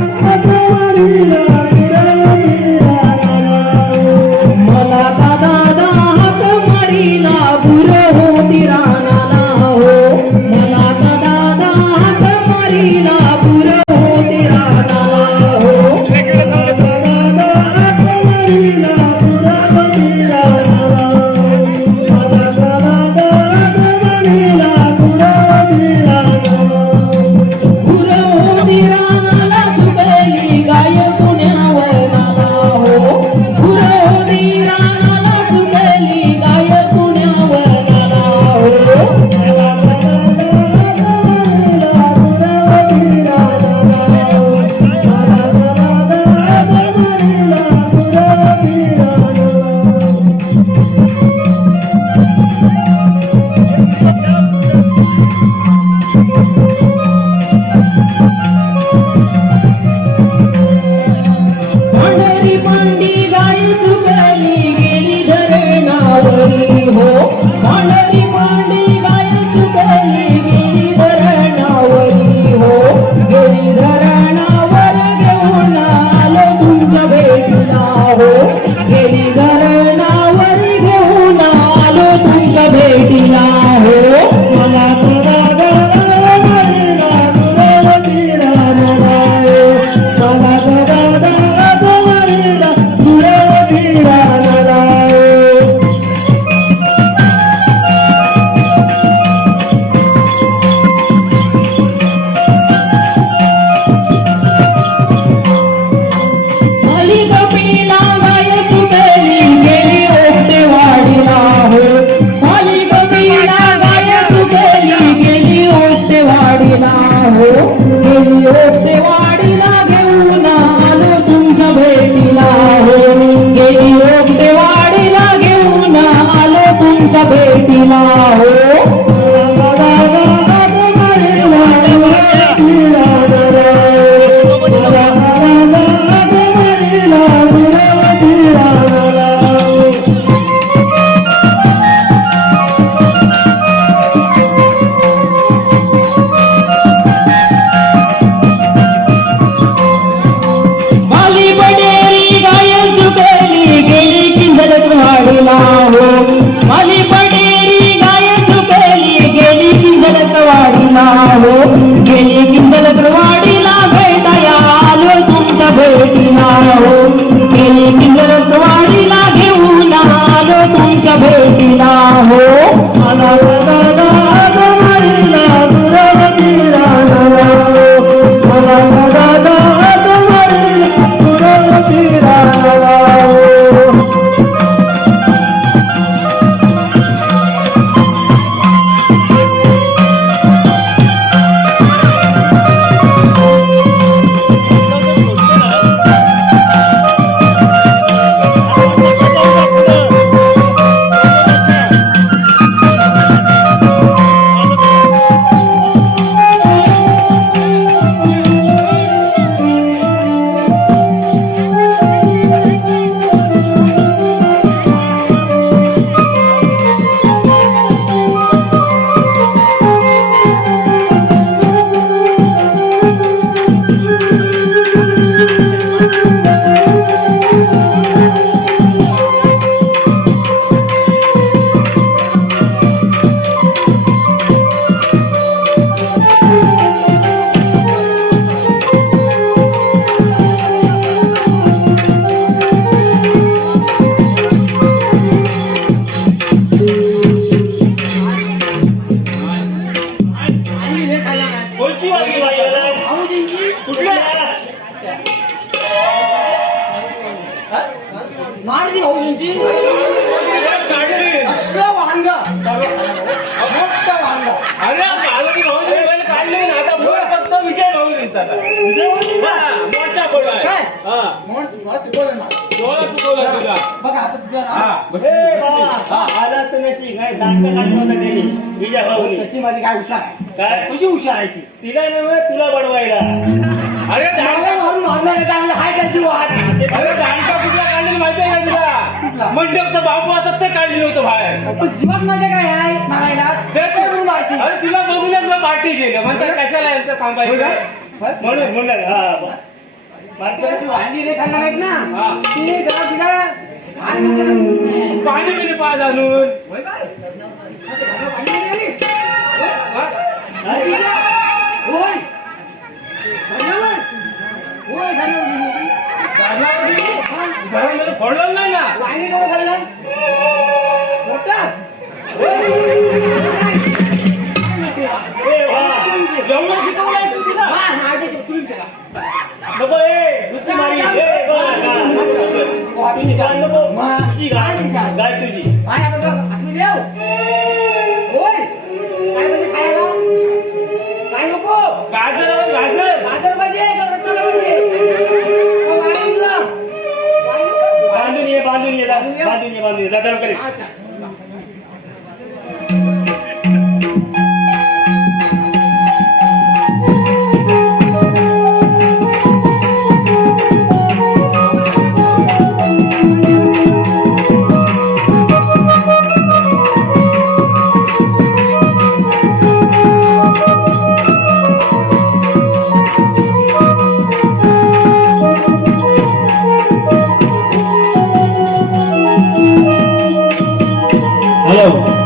मला आलो तुमच्या मारली भाऊजींची काढली. असलं वांग. मोठं वांग. अरे बैल काढले ना आता बोल फक्त विजय. हा, मोठा बोल काय? हा. म्हणून मला चुकवलं ना. डोळा चुकवला तुला. बघा आता तुझं ना ए बाबा, आला तुम्ही काय दांड काढलं होतं त्यांनी विजय भाऊनी तशी माझी काय हुशार आहे? काय? तुझी हुशार आहे ती. तिला नव्हे तुला बनवायला अरे मारणार आहे हाय का जीवात अरे मंडपचं बापू असत ते काढलेलं होतं बाहेर. पण जीवात म्हणजे काय आहे? मारायला? ते करून तुला बघूनच मग पार्टी गेलं म्हणतात कशाला यांचं सांगायचं म्हणून म्हणणार हा भांडी रे खाणार आहेत ना? ती जरा तिला पाणी पिले पाय घालून घरामध्ये फोडलं नाही ना? लाईनी कोण घालणार जेवण शिकवलं तुला नको ए नुसती मारी. ए, बस, बस, बस. तुझी गाय नको. तुझी गाय. गाय तुझी. देव. દાદા કરી Oh.